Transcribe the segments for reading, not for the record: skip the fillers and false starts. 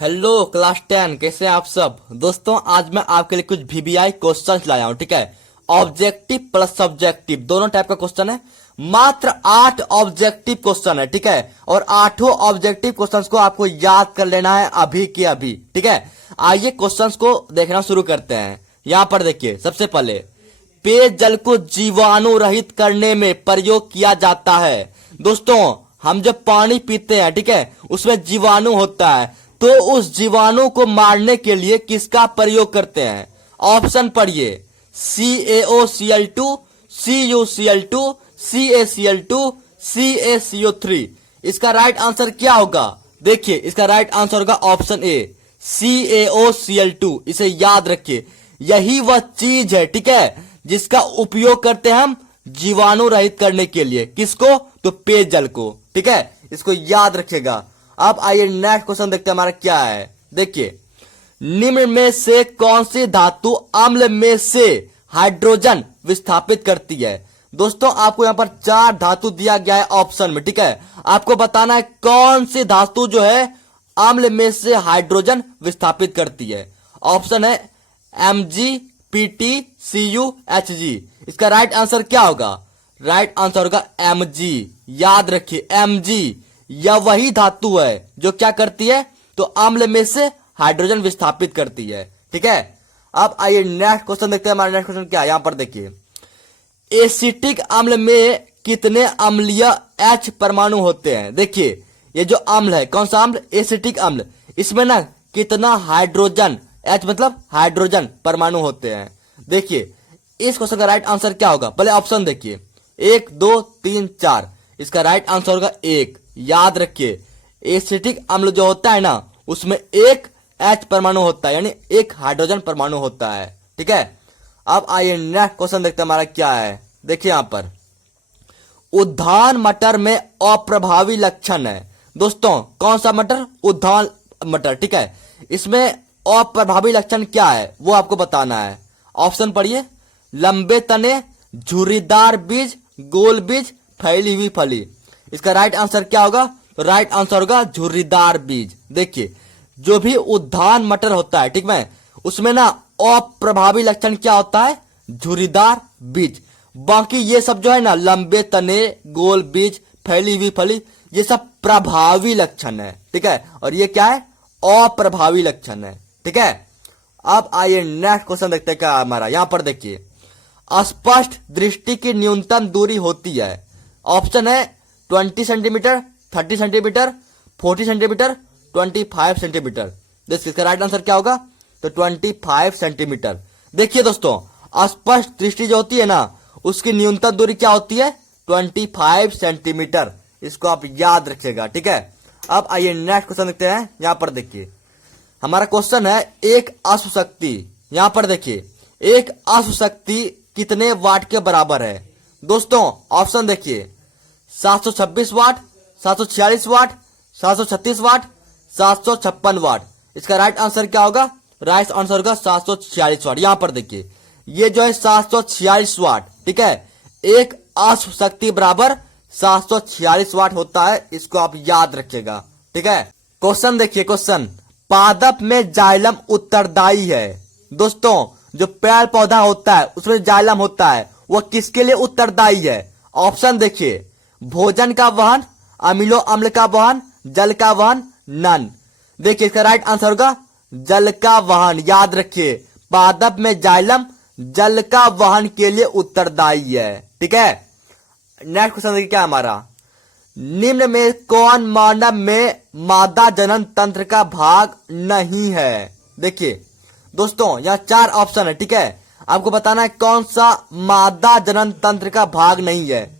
Hello class 10, कैसे हैं आप सब दोस्तों। आज मैं आपके लिए कुछ वीवीआई क्वेश्चंस लाया हूं। ठीक है, ऑब्जेक्टिव प्लस सब्जेक्टिव दोनों टाइप का क्वेश्चन है। मात्र 8 ऑब्जेक्टिव क्वेश्चन है। ठीक है, और 8 ऑब्जेक्टिव क्वेश्चंस को आपको याद कर लेना है अभी के अभी। ठीक है, आइए क्वेश्चंस को देखना शुरू करते हैं। यहां पर देखिए, सबसे पहले पेयजल को जीवाणु रहित करने में प्रयोग किया जाता है। दोस्तों, हम जब पानी पीते हैं, ठीक है, उसमें जीवाणु होता है, तो उस जीवाणु को मारने के लिए किसका प्रयोग करते हैं? ऑप्शन पढ़िए, CaOCl2, CuCl2, CaCl2, CaCO3। इसका राइट आंसर क्या होगा? देखिए, इसका राइट आंसर होगा ऑप्शन ए, CaOCl2। इसे याद रखिए, यही वह चीज है, ठीक है, जिसका उपयोग करते हैं हम जीवाणु रहित करने के लिए। किसको? तो पेयजल को। ठीक है, इसको याद रखिएगा। अब आइए नेक्स्ट क्वेश्चन देखते हैं हमारा क्या है। देखिए, निम्न में से कौन सी धातु अम्ल में से हाइड्रोजन विस्थापित करती है? दोस्तों, आपको यहां पर 4 धातु दिया गया है ऑप्शन में। ठीक है, आपको बताना है कौन सी धातु जो है अम्ल में से हाइड्रोजन विस्थापित करती है। ऑप्शन है Mg, Pt, Cu, Hg। इसका राइट आंसर क्या होगा? राइट आंसर होगा Mg। याद रखिए, Mg यह वही धातु है जो क्या करती है? तो अम्ल में से हाइड्रोजन विस्थापित करती है। ठीक है, अब आइए नेक्स्ट क्वेश्चन देखते हैं। हमारा नेक्स्ट क्वेश्चन क्या है, यहां पर देखिए, एसिटिक अम्ल में कितने अम्लीय H परमाणु होते हैं? देखिए, ये जो अम्ल है, कौन सा अम्ल? एसिटिक अम्ल। इसमें ना कितना हाइड्रोजन, H मतलब हाइड्रोजन परमाणु होते हैं? देखिए, इस क्वेश्चन का राइट आंसर क्या होगा? पहले ऑप्शन देखिए, 1, 2, 3, 4। इसका राइट आंसर होगा 1। याद रखिए, एसिटिक अम्ल जो होता है ना, उसमें एक H परमाणु होता है, यानी एक हाइड्रोजन परमाणु होता है। ठीक है, अब आइए नेक्स्ट क्वेश्चन देखते हैं हमारा क्या है। देखिए, यहां पर उद्यान मटर में अप्रभावी लक्षण है। दोस्तों, कौन सा मटर? उद्यान मटर। ठीक है, इसमें अप्रभावी लक्षण क्या है वो आपको बताना है। ऑप्शन पढ़िए, लंबे तने, झुर्रीदार बीज, गोल बीज, फैली हुई फली। इसका राइट आंसर क्या होगा? तो राइट आंसर होगा झुर्रीदार बीज। देखिए, जो भी उद्यान मटर होता है, ठीक है, उसमें ना अप्रभावी लक्षण क्या होता है? झुर्रीदार बीज। बाकी ये सब जो है ना, लंबे तने, गोल बीज, फैली हुई फली, ये सब प्रभावी लक्षण है। ठीक है, और ये क्या है? अप्रभावी लक्षण है। ठीक है, अब आइए नेक्स्ट क्वेश्चन देखते हैं क्या हमारा। यहां पर देखिए, स्पष्ट दृष्टि की न्यूनतम दूरी होती है। ऑप्शन है 20 सेंटीमीटर, 30 सेंटीमीटर, 40 सेंटीमीटर, 25 सेंटीमीटर। देखिए, इसका राइट आंसर क्या होगा? तो 25 सेंटीमीटर। देखिए दोस्तों, स्पष्ट दृष्टि जो होती है ना, उसकी न्यूनतम दूरी क्या होती है? 25 सेंटीमीटर। इसको आप याद रखिएगा। ठीक है, अब आइए नेक्स्ट क्वेश्चन देखते हैं। यहां पर देखिए, हमारा क्वेश्चन है एक अश्व शक्ति। यहां पर देखिए, एक अश्व शक्ति कितने वाट के बराबर है? दोस्तों, ऑप्शन देखिए, 726 वाट, 746 वाट, 736 वाट, 756 वाट। इसका राइट आंसर क्या होगा? राइट आंसर होगा 746 वाट। यहां पर देखिए, ये जो है 746 वाट। ठीक है, एक अश्व शक्ति बराबर 746 वाट होता है। इसको आप याद रखिएगा। ठीक है, क्वेश्चन देखिए, क्वेश्चन, पादप में जाइलम उत्तरदायी है। दोस्तों, जो पेड़ पौधा होता है उसमें जाइलम होता है, वह किसके लिए उत्तरदायी है? ऑप्शन देखिए, भोजन का वहन, अमीनो अम्ल का वहन, जल का वहन, नन। देखिए, इसका राइट आंसर होगा जल का वहन। याद रखिए, पादप में जाइलम जल का वहन के लिए उत्तरदायी है। ठीक है, नेक्स्ट क्वेश्चन देखिए क्या हमारा, निम्न में कौन मानव में मादा जनन तंत्र का भाग नहीं है? देखिए दोस्तों, यहां 4 ऑप्शन है। ठीक है, आपको बताना है कौन सा मादा जनन तंत्र का भाग नहीं है।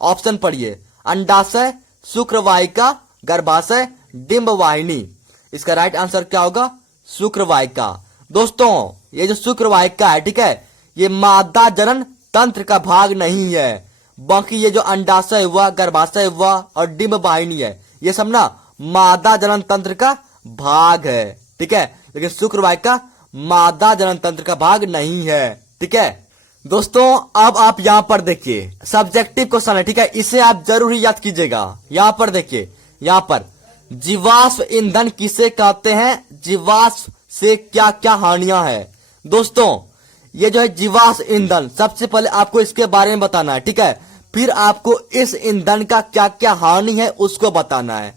ऑप्शन पढ़िए, अंडाशय, शुक्रवाहिका, गर्भाशय, डिंब वाहिनी। इसका राइट आंसर क्या होगा? शुक्रवाहिका। दोस्तों, ये जो शुक्रवाहिका है, ठीक है, ये मादा जनन तंत्र का भाग नहीं है। बाकी ये जो अंडाशय हुआ, गर्भाशय हुआ और डिंब वाहिनी है, ये सब ना मादा जनन तंत्र का भाग है। ठीक है, लेकिन शुक्रवाहिका मादा जनन तंत्र का भाग नहीं है। ठीक है दोस्तों, अब आप यहां पर देखिए, सब्जेक्टिव क्वेश्चन है। ठीक है, इसे आप जरूर ही याद कीजिएगा। यहां पर देखिए, यहां पर जीवाश्म ईंधन किसे कहते हैं, जीवाश्म से क्या क्या हानियां हैं। दोस्तों ये जो है जीवाश्म ईंधन, सबसे पहले आपको इसके बारे में बताना है, ठीक है। फिर आपको इस ईंधन का क्या क्या हानि है उसको बताना है।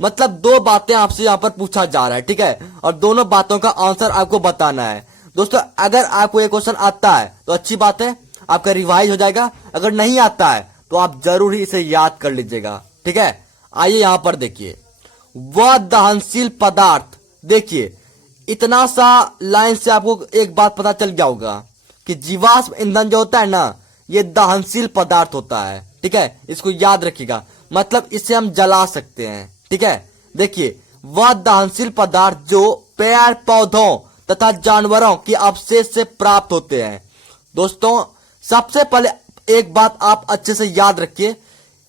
मतलब दो बातें आपसे यहाँ पर पूछा जा रहा है, ठीक है, और दोनों बातों का आंसर आपको बताना है। दोस्तों अगर आपको ये क्वेश्चन आता है तो अच्छी बात है, आपका रिवाइज हो जाएगा। अगर नहीं आता है तो आप जरूर ही इसे याद कर लीजिएगा, ठीक है। आइए यहां पर देखिए, वह दहनशील पदार्थ, देखिए इतना सा लाइन से आपको एक बात पता चल गया होगा कि जीवाश्म ईंधन जो होता है ना, ये दहनशील पदार्थ होता है, ठीक है। इसको याद रखिएगा, मतलब इसे हम जला सकते हैं, ठीक है। देखिए वह दहनशील पदार्थ जो पेड़ पौधों तथा जानवरों के अवशेष से प्राप्त होते हैं। दोस्तों सबसे पहले एक बात आप अच्छे से याद रखिए,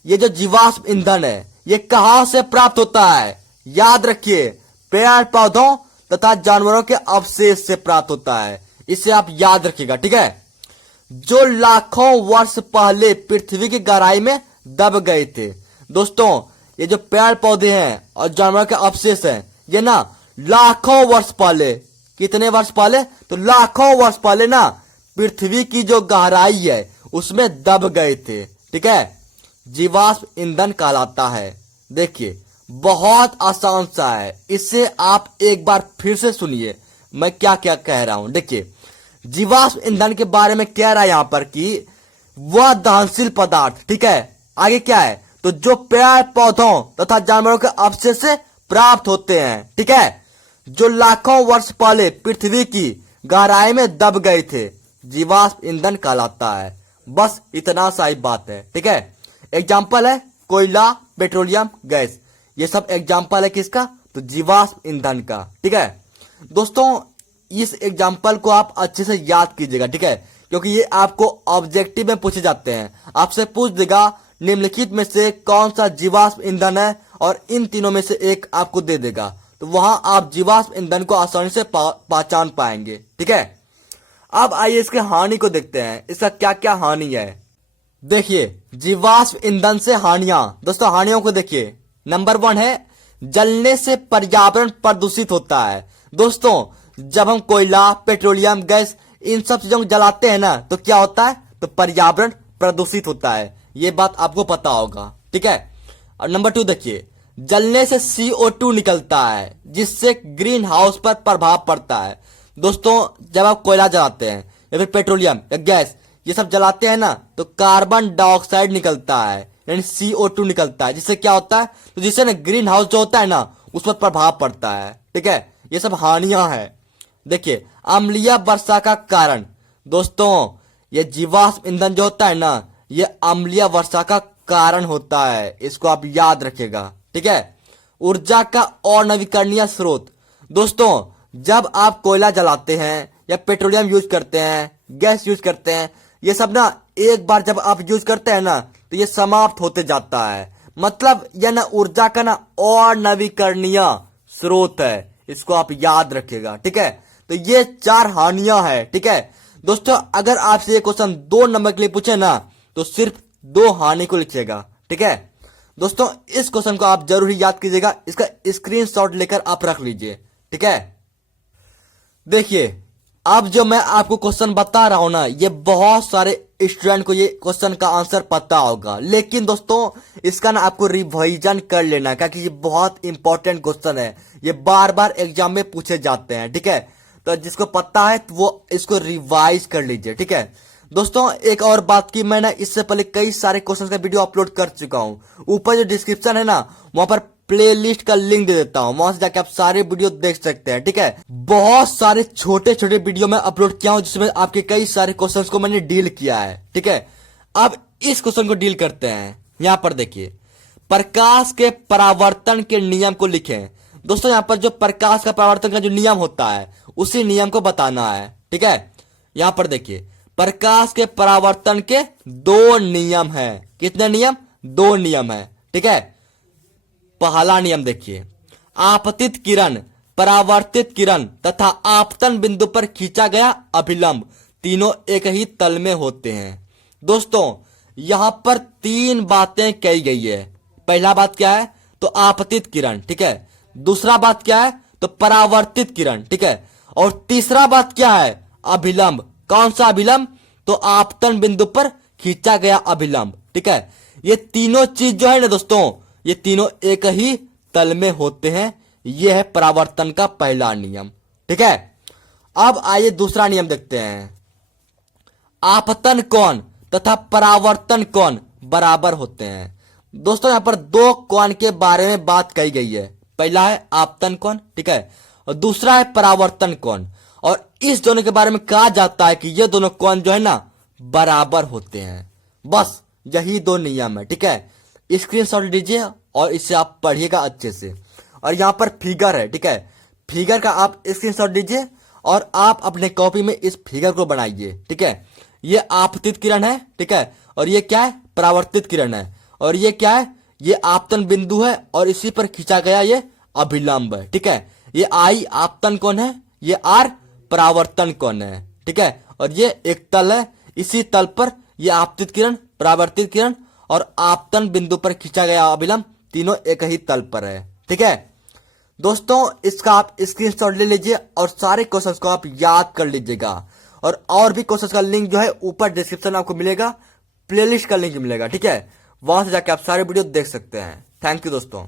ये जो जीवाश्म ईंधन है ये कहां से प्राप्त होता है, याद रखिए पेड़ पौधों तथा जानवरों के अवशेष से प्राप्त होता है। इसे आप याद रखिएगा, ठीक है। जो लाखों वर्ष पहले पृथ्वी की गहराई में दब गए थे। दोस्तों ये जो पेड़ पौधे हैं और जानवरों के अवशेष हैं, ये ना लाखों वर्ष पहले, कितने वर्ष पहले, तो लाखों वर्ष पहले ना पृथ्वी की जो गहराई है उसमें दब गए थे, ठीक है। जीवाश्म ईंधन कहलाता है। देखिए बहुत आसान सा है, इसे आप एक बार फिर से सुनिए मैं क्या क्या कह रहा हूं। देखिए जीवाश्म ईंधन के बारे में कह रहा है यहां पर कि वह दहनशील पदार्थ, ठीक है। आगे क्या है, तो जो पेड़ पौधों तथा जानवरों के अवशेष से प्राप्त होते हैं, ठीक है, जो लाखों वर्ष पहले पृथ्वी की गहराई में दब गए थे, जीवाश्म ईंधन कहलाता है। बस इतना सा ही बात है, ठीक है। एग्जाम्पल है कोयला, पेट्रोलियम, गैस, ये सब एग्जाम्पल है किसका, तो जीवाश्म ईंधन का, ठीक है। दोस्तों इस एग्जाम्पल को आप अच्छे से याद कीजिएगा, ठीक है, क्योंकि ये आपको ऑब्जेक्टिव में पूछे जाते हैं। आपसे पूछ देगा निम्नलिखित में से कौन सा जीवाश्म ईंधन है, और इन तीनों में से एक आपको दे देगा, तो वहां आप जीवाश्म ईंधन को आसानी से पहचान पाएंगे, ठीक है। अब आइए इसके हानि को देखते हैं, इसका क्या क्या हानि है। देखिए जीवाश्म ईंधन से हानियां, दोस्तों हानियों को देखिए। नंबर 1 है जलने से पर्यावरण प्रदूषित होता है। दोस्तों जब हम कोयला, पेट्रोलियम, गैस इन सब चीजों को जलाते हैं ना, तो क्या होता है, तो पर्यावरण प्रदूषित होता है। ये बात आपको पता होगा, ठीक है। और नंबर 2 देखिए, जलने से CO2 निकलता है जिससे ग्रीन हाउस पर प्रभाव पड़ता है। दोस्तों जब आप कोयला जलाते हैं या फिर पेट्रोलियम या गैस ये सब जलाते हैं ना, तो कार्बन डाइऑक्साइड निकलता है, यानी CO2 निकलता है, जिससे क्या होता है, तो जिससे ना ग्रीन हाउस जो होता है ना उस पर प्रभाव पड़ता है, ठीक है। ये सब हानियां हैं। देखिए अम्लीय वर्षा का कारण, दोस्तों ये जीवाश्म ईंधन जो होता है ना, ये अम्लीय वर्षा का कारण होता है, इसको आप याद रखिएगा, ठीक है। ऊर्जा का और नवीकरणीय स्रोत, दोस्तों जब आप कोयला जलाते हैं या पेट्रोलियम यूज करते हैं, गैस यूज करते हैं, ये सब ना एक बार जब आप यूज करते हैं ना तो ये समाप्त होते जाता है। मतलब यह ना ऊर्जा का ना और नवीकरणीय स्रोत है, इसको आप याद रखिएगा, ठीक है। तो ये 4 हानियां हैं, ठीक है। दोस्तों अगर आपसे ये क्वेश्चन 2 नंबर के लिए पूछे ना, तो सिर्फ 2 हानि को लिखिएगा, ठीक है। दोस्तों इस क्वेश्चन को आप जरूर ही याद कीजिएगा, इसका स्क्रीनशॉट लेकर आप रख लीजिए, ठीक है। देखिए अब जो मैं आपको क्वेश्चन बता रहा हूं ना, ये बहुत सारे स्टूडेंट को ये क्वेश्चन का आंसर पता होगा, लेकिन दोस्तों इसका ना आपको रिवीजन कर लेना, क्योंकि ये बहुत इंपॉर्टेंट क्वेश्चन है, ये बार बार एग्जाम में पूछे जाते हैं, ठीक है। तो जिसको पता है तो वो इसको रिवाइज कर लीजिए, ठीक है। दोस्तों एक और बात की, मैंने इससे पहले कई सारे क्वेश्चन का वीडियो अपलोड कर चुका हूं, ऊपर जो डिस्क्रिप्शन है ना वहां पर प्लेलिस्ट का लिंक दे देता हूं, वहां से जाके आप सारे वीडियो देख सकते हैं, ठीक है। बहुत सारे छोटे छोटे वीडियो में अपलोड किया हूं जिसमें आपके कई सारे क्वेश्चंस को मैंने डील किया है, ठीक है। अब इस क्वेश्चन को डील करते हैं। यहां पर देखिए, प्रकाश के परावर्तन के नियम को लिखें। दोस्तों यहां पर जो प्रकाश का परावर्तन का जो नियम होता है उसी नियम को बताना है, ठीक है। यहां पर देखिए प्रकाश के परावर्तन के 2 नियम है। कितने नियम? 2 नियम है, ठीक है। पहला नियम देखिए, आपतित किरण, परावर्तित किरण तथा आपतन बिंदु पर खींचा गया अभिलंब तीनों एक ही तल में होते हैं। दोस्तों यहां पर 3 बातें कही गई है। पहला बात क्या है? तो आपतित किरण, ठीक है। दूसरा बात क्या है, तो परावर्तित किरण, ठीक है। और तीसरा बात क्या है, अभिलंब। कौन सा अभिलंब, तो आपतन बिंदु पर खींचा गया अभिलंब, ठीक है। ये तीनों चीज जो है ना दोस्तों, ये तीनों एक ही तल में होते हैं। यह है परावर्तन का पहला नियम, ठीक है। अब आइए दूसरा नियम देखते हैं। आपतन कोण तथा परावर्तन कोण बराबर होते हैं। दोस्तों यहां पर दो कोण के बारे में बात कही गई है। पहला है आपतन कोण, ठीक है, और दूसरा है परावर्तन कोण। और इस दोनों के बारे में कहा जाता है कि ये दोनों कोण जो है ना बराबर होते हैं। बस यही दो नियम है, ठीक है। स्क्रीनशॉट लीजिए और इसे आप पढ़िएगा अच्छे से। और यहां पर फिगर है, ठीक है, फिगर का आप स्क्रीनशॉट लीजिए और आप अपने कॉपी में इस फिगर को बनाइए, ठीक है। ये आपतित किरण है, ठीक है, और ये क्या है, परावर्तित किरण है। और ये क्या है, ये आपतन बिंदु है और इसी पर खींचा गया ये अभिलंब है, ठीक है। ये आई आपतन कोण है, ये आर परावर्तन कोण है, ठीक है। और ये एक तल है, इसी तल पर ये आपतित किरण, परावर्तित किरण और आपतन बिंदु पर खींचा गया अभिलंब तीनों एक ही तल पर है, ठीक है। दोस्तों इसका आप स्क्रीनशॉट ले लीजिए और सारे क्वेश्चंस को आप याद कर लीजिएगा। और भी क्वेश्चंस का लिंक जो है ऊपर डिस्क्रिप्शन में आपको मिलेगा, प्लेलिस्ट का लिंक मिलेगा, ठीक है। वहां से जाके आप सारे वीडियो देख सकते हैं। थैंक यू दोस्तों।